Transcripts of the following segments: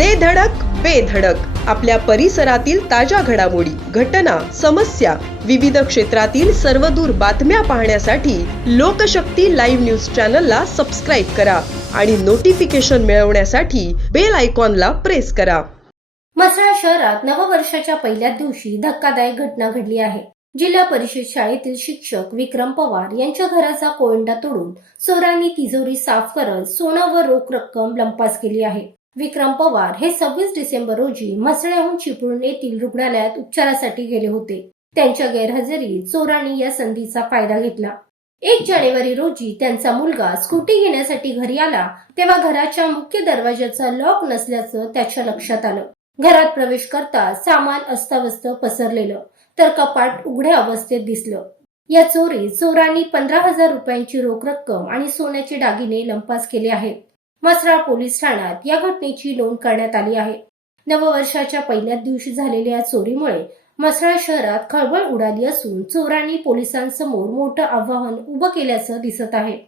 दे धडक बेधडक आपल्या परिसरातील ताज्या घडामोडी घटना समस्या विविध क्षेत्रातील सर्वदूर बातम्या पाहण्यासाठी लोकशक्ती लाईव्ह न्यूज चॅनलला सबस्क्राईब करा आणि नोटिफिकेशन मिळवण्यासाठी बेल आयकॉनला प्रेस करा. म्हसळा शहरात नववर्षाच्या पहिल्याच दिवशी धक्कादायक घटना घडली आहे. जिल्हा परिषद शाळेतील शिक्षक विक्रम पवार यांच्या घराचा कोयंडा तोडून चोरांनी तिजोरी साफ करत सोनं व रोख रक्कम लंपास केली आहे. विक्रम पवार हे सव्वीस डिसेंबर रोजी म्हसळ्याहून चिपळूण येथील रुग्णालयात उपचारासाठी गेले होते. त्यांच्या गैरहजेरीत चोरांनी या संधीचा फायदा घेतला. एक जानेवारी रोजी त्यांचा मुलगा स्कूटी घेण्यासाठी घरी आला तेव्हा घराच्या मुख्य दरवाजाचा लॉक नसल्याचं त्याच्या लक्षात आलं. घरात प्रवेश करता सामान अस्ताव्यस्त पसरलेलं तर कपाट उघड्या अवस्थेत दिसलं. या चोरीत चोरांनी पंधरा हजार रुपयांची रोख रक्कम आणि सोन्याचे दागिने लंपास केले आहेत. मसरा पोलीस ठाण्यात या घटनेची नोंद करण्यात आली आहे. नववर्षाच्या पहिल्याच दिवशी झालेल्या या चोरीमुळे म्हसळा शहरात खळबळ उडाली असून चोरांनी पोलिसांसमोर मोठं आव्हान उभं केल्याचं दिसत आहे.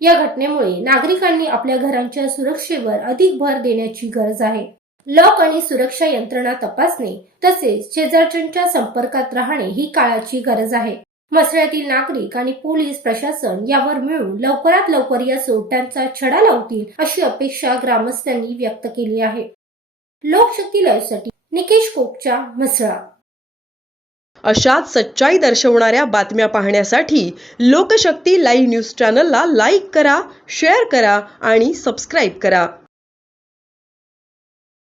या घटनेमुळे नागरिकांनी आपल्या घरांच्या सुरक्षेवर अधिक भर देण्याची गरज आहे. लॉक आणि सुरक्षा यंत्रणा तपासणे तसेच शेजारच्यांच्या संपर्कात राहणे ही काळाची गरज आहे. मसळ्यातील नागरिक आणि पोलीस प्रशासन यावर मिळून लवकरात लवकर या चोरट्यांचा छडा लावतील अशी अपेक्षा ग्रामस्थांनी व्यक्त केली आहे. लोकशक्ती लाईव्हसाठी निकेश कोकच्या म्हसळा अशाच सच्चाई दर्शवणाऱ्या बातम्या पाहण्यासाठी लोकशक्ती लाईव्ह न्यूज चॅनलला लाईक करा शेअर करा आणि सबस्क्राईब करा.